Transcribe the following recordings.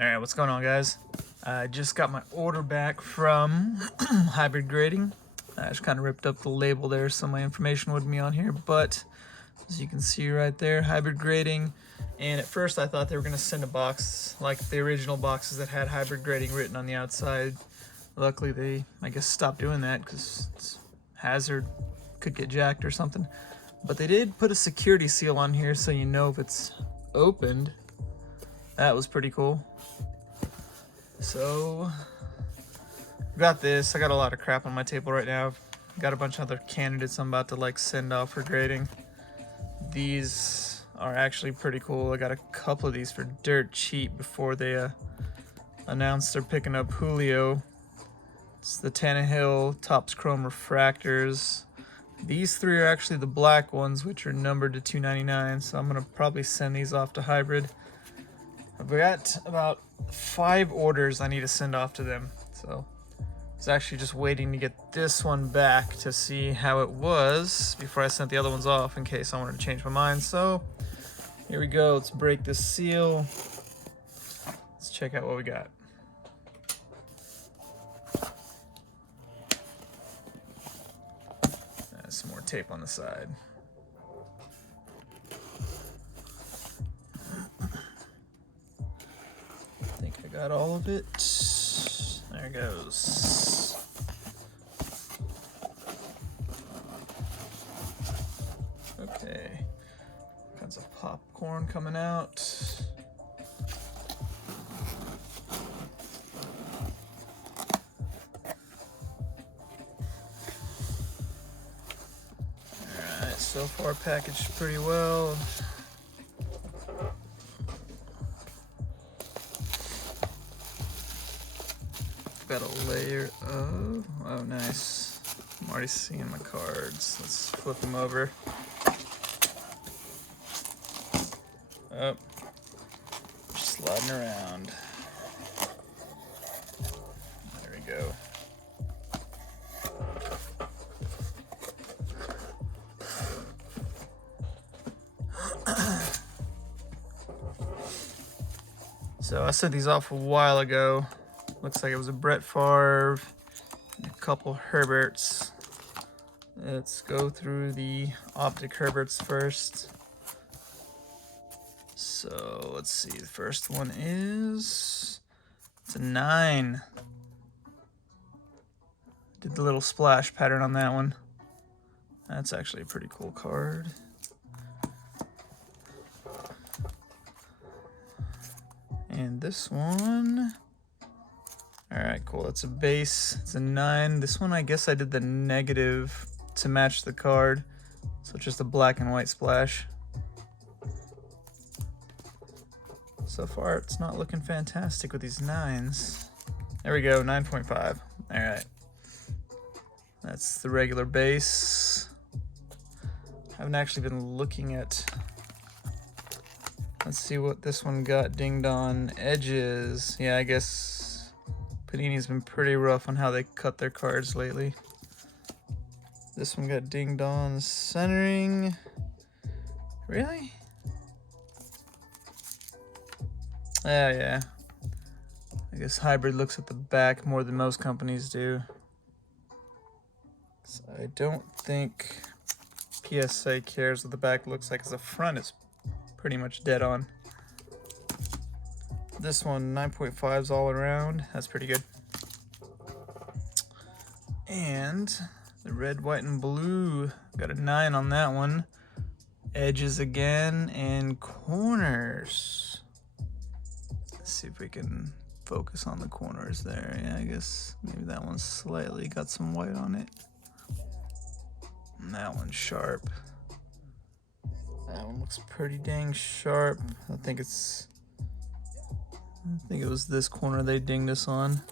Alright, what's going on, guys? I just got my order back from Hybrid Grading. I just kind of ripped up the label there so my information wouldn't be on here, but as you can see right there, Hybrid Grading. And at first I thought they were going to send a box like the original boxes that had Hybrid Grading written on the outside. Luckily they, I guess, stopped doing that because it's hazard, could get jacked or something. But they did put a security seal on here so you know if it's opened. That was pretty cool. So, got this. I got a lot of crap on my table right now. I've got a bunch of other candidates I'm about to send off for grading. These are actually pretty cool. I got a couple of these for dirt cheap before they announced they're picking up Julio. It's the Tannehill Topps Chrome Refractors. These three are actually the black ones, which are numbered to 299. So I'm gonna probably send these off to Hybrid. I've got about 5 orders I need to send off to them. So I was actually just waiting to get this one back to see how it was before I sent the other ones off in case I wanted to change my mind. So here we go. Let's break this seal. Let's check out what we got. Some more tape on the side. I think I got all of it. There it goes. Okay. Kinds of popcorn coming out. Alright, so far packaged pretty well. Got a layer of, oh nice, I'm already seeing my cards. Let's flip them over. Oh, sliding around. There we go. So I sent these off a while ago. Looks like it was a Brett Favre and a couple Herberts. Let's go through the optic Herberts first. So let's see, the first one is, it's a 9. Did the little splash pattern on that one. That's actually a pretty cool card. And this one, all right, cool. It's a base. It's a 9. This one, I guess I did the negative to match the card. So it's just a black and white splash. So far, it's not looking fantastic with these 9s. There we go, 9.5. All right. That's the regular base. I haven't actually been looking at... Let's see what this one got dinged on. Edges. Yeah, I guess Panini's been pretty rough on how they cut their cards lately. This one got dinged on centering. Really? Yeah. I guess Hybrid looks at the back more than most companies do. So I don't think PSA cares what the back looks like, because the front is pretty much dead on. This one, 9.5s all around. That's pretty good. And the red, white, and blue. Got a 9 on that one. Edges again, and corners. Let's see if we can focus on the corners there. Yeah, I guess maybe that one's slightly got some white on it. And that one's sharp. That one looks pretty dang sharp. I think it was this corner they dinged us on.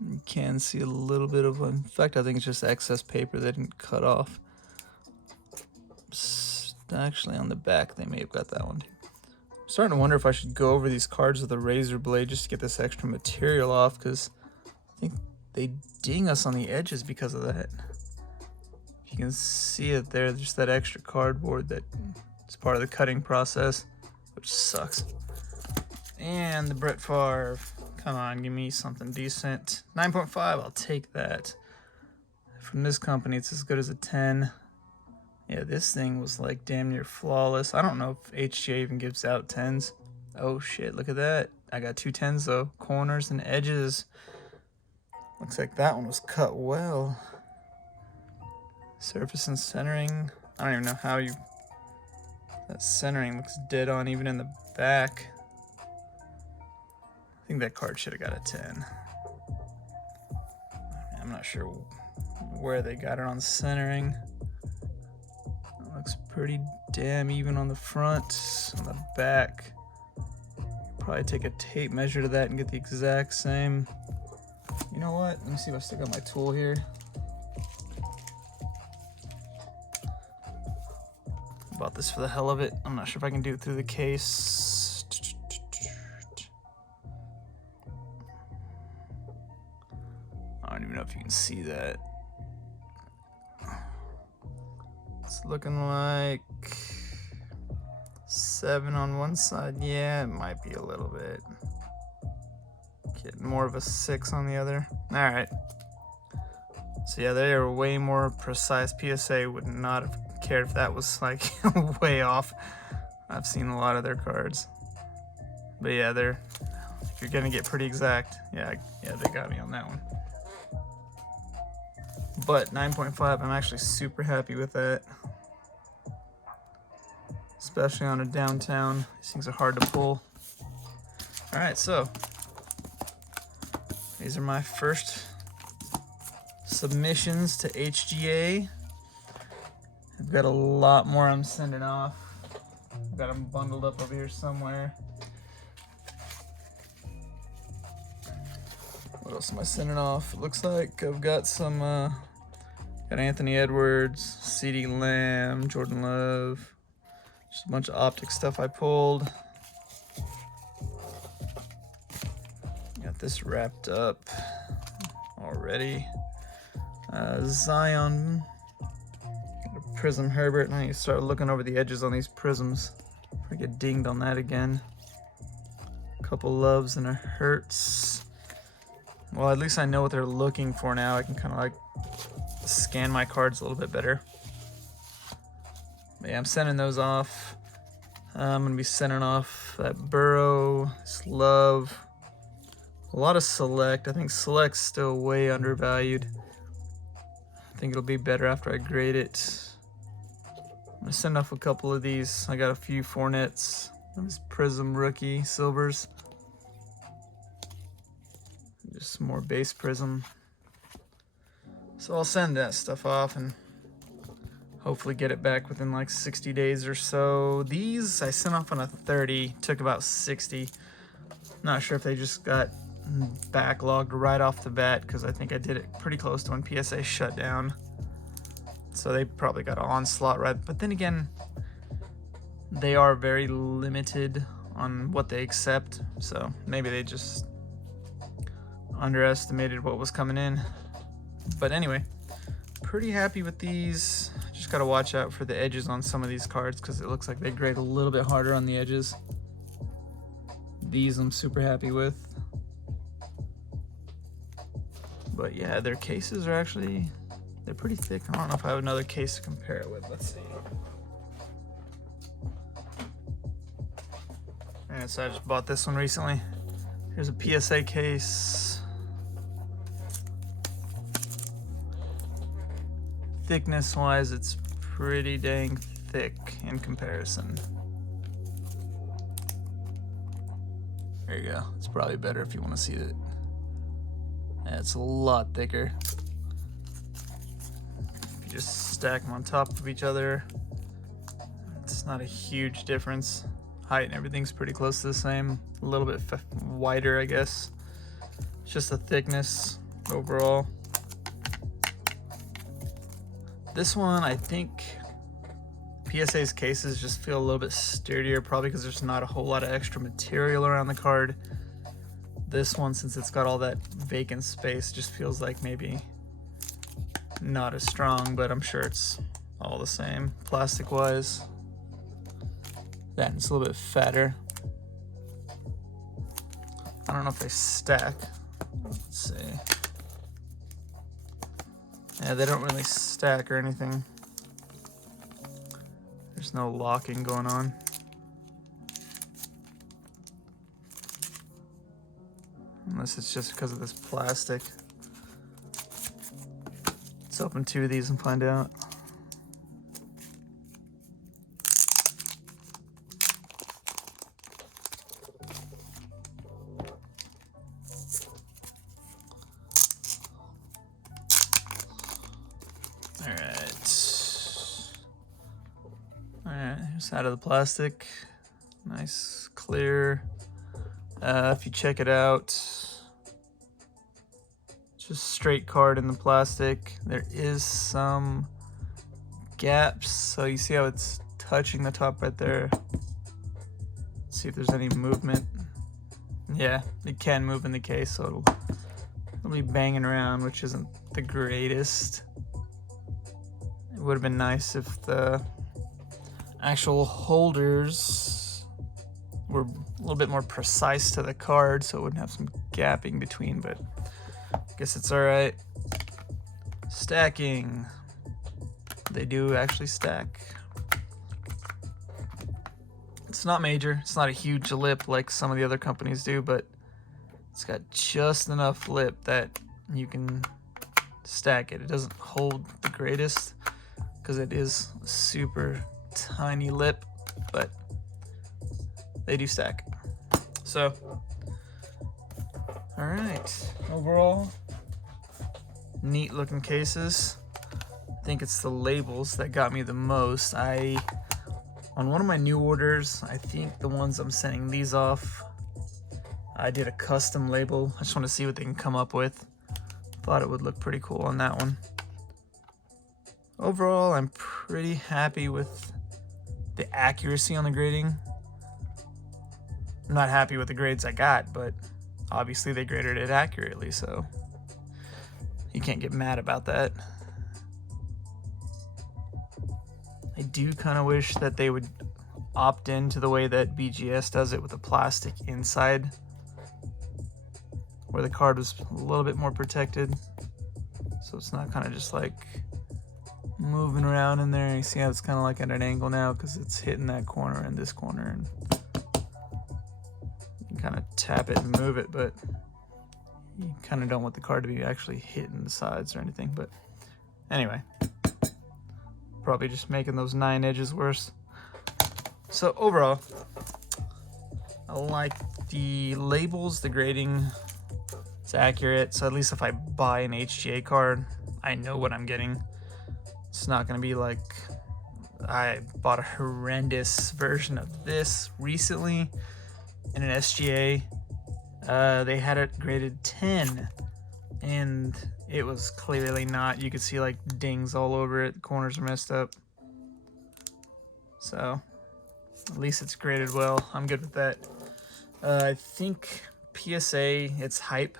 You can see a little bit of, in fact, I think it's just excess paper they didn't cut off. Actually, on the back, they may have got that one too. I'm starting to wonder if I should go over these cards with a razor blade just to get this extra material off, because I think they ding us on the edges because of that. You can see it there, just that extra cardboard that is part of the cutting process, which sucks. And the Brett Favre. Come on, give me something decent. 9.5, I'll take that. From this company, it's as good as a 10. Yeah, this thing was like damn near flawless. I don't know if HGA even gives out 10s. Oh shit, look at that. I got 2 10s though. Corners and edges. Looks like that one was cut well. Surface and centering. I don't even know how you... That centering looks dead on even in the back. I think that card should have got a 10. I'm not sure where they got it on centering. It looks pretty damn even on the front. On the back, probably take a tape measure to that and get the exact same. You know what? Let me see if I stick on my tool here. Bought this for the hell of it. I'm not sure if I can do it through the case. I don't even know if you can see that. It's looking like 7 on one side. Yeah, it might be a little bit. Getting more of a 6 on the other. All right. So yeah, they are way more precise. PSA would not have cared if that was like way off. I've seen a lot of their cards. But yeah, if you're gonna get pretty exact, yeah, they got me on that one. But 9.5, I'm actually super happy with that. Especially on a downtown. These things are hard to pull. All right, so these are my first submissions to HGA. I've got a lot more I'm sending off. I've got them bundled up over here somewhere. What else am I sending off? It looks like I've got some, got Anthony Edwards, CeeDee Lamb, Jordan Love, just a bunch of optic stuff I pulled. Got this wrapped up already. Zion, Prism Herbert. Now you start looking over the edges on these prisms. If I get dinged on that again. A couple Loves and a Hurts. Well, at least I know what they're looking for now. I can kind of like scan my cards a little bit better. But yeah, I'm sending those off. I'm going to be sending off that Burrow, this Love. A lot of Select. I think Select's still way undervalued. I think it'll be better after I grade it. I'm going to send off a couple of these. I got a few Fournettes. This Prism Rookie Silvers. Just some more base Prism. So I'll send that stuff off and hopefully get it back within like 60 days or so. These I sent off on a 30, took about 60. Not sure if they just got backlogged right off the bat because I think I did it pretty close to when PSA shut down. So they probably got an onslaught right. But then again, they are very limited on what they accept. So maybe they just underestimated what was coming in. But anyway, pretty happy with these. Just got to watch out for the edges on some of these cards because it looks like they grade a little bit harder on the edges. These I'm super happy with. But yeah, their cases are actually, they're pretty thick. I don't know if I have another case to compare it with. Let's see. Alright, so I just bought this one recently. Here's a PSA case. Thickness wise, it's pretty dang thick in comparison. There you go. It's probably better if you want to see it. Yeah, it's a lot thicker. If you just stack them on top of each other, it's not a huge difference. Height and everything's pretty close to the same. A little bit wider, I guess. It's just the thickness overall. This one, I think PSA's cases just feel a little bit sturdier, probably because there's not a whole lot of extra material around the card. This one, since it's got all that vacant space, just feels like maybe not as strong, but I'm sure it's all the same plastic wise. That, it's a little bit fatter. I don't know if they stack. Let's see. Yeah, they don't really stack or anything. There's no locking going on. Unless it's just because of this plastic. Let's open 2 of these and find out. Alright, here's out of the plastic. Nice, clear. If you check it out, just straight card in the plastic. There is some gaps, so you see how it's touching the top right there. Let's see if there's any movement. Yeah, it can move in the case, so it'll be banging around, which isn't the greatest. It would have been nice if the actual holders were a little bit more precise to the card, so it wouldn't have some gapping between, but I guess it's all right. Stacking. They do actually stack. It's not major. It's not a huge lip like some of the other companies do, but it's got just enough lip that you can stack it. It doesn't hold the greatest because it is a super tiny lip, but they do stack. So, all right. Overall, neat looking cases. I think it's the labels that got me the most. On one of my new orders, I think the ones I'm sending these off, I did a custom label. I just want to see what they can come up with. Thought it would look pretty cool on that one. Overall, I'm pretty happy with the accuracy on the grading. I'm not happy with the grades I got, but obviously they graded it accurately, so you can't get mad about that. I do kind of wish that they would opt into the way that BGS does it with the plastic inside, where the card was a little bit more protected, so it's not kind of just like moving around in there. You see how it's kind of like at an angle now because it's hitting that corner and this corner, and you can kind of tap it and move it, but you kind of don't want the card to be actually hitting the sides or anything. But anyway, probably just making those 9 edges worse. So overall, I like the labels, the grading, it's accurate. So at least if I buy an HGA card, I know what I'm getting. It's not gonna be like I bought a horrendous version of this recently in an SGA. They had it graded 10 and it was clearly not. You could see like dings all over it. The corners are messed up. So at least it's graded well. I'm good with that. I think PSA, it's hype.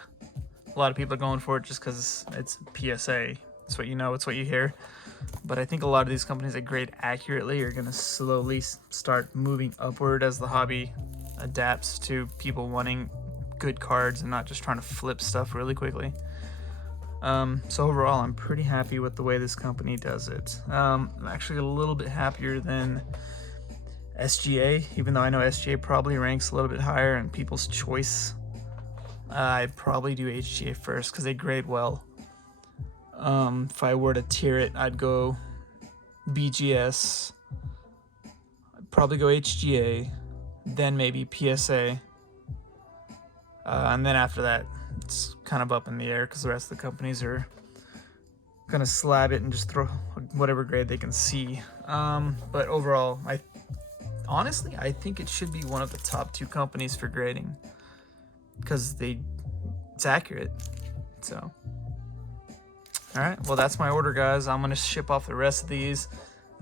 A lot of people are going for it just because it's PSA. It's what you know, it's what you hear. But I think a lot of these companies that grade accurately are going to slowly start moving upward as the hobby adapts to people wanting good cards and not just trying to flip stuff really quickly. So overall, I'm pretty happy with the way this company does it. I'm actually a little bit happier than SGA, even though I know SGA probably ranks a little bit higher in people's choice. I'd probably do HGA first because they grade well. If I were to tier it, I'd go BGS, I'd probably go HGA, then maybe PSA, and then after that, it's kind of up in the air because the rest of the companies are gonna slab it and just throw whatever grade they can see. But overall, honestly, I think it should be one of the top 2 companies for grading because it's accurate. So, all right, well, that's my order, guys. I'm gonna ship off the rest of these.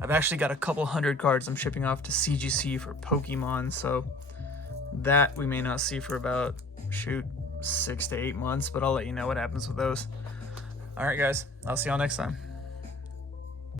I've actually got a couple hundred cards I'm shipping off to CGC for Pokemon, so that we may not see for about, 6 to 8 months, but I'll let you know what happens with those. All right, guys, I'll see y'all next time.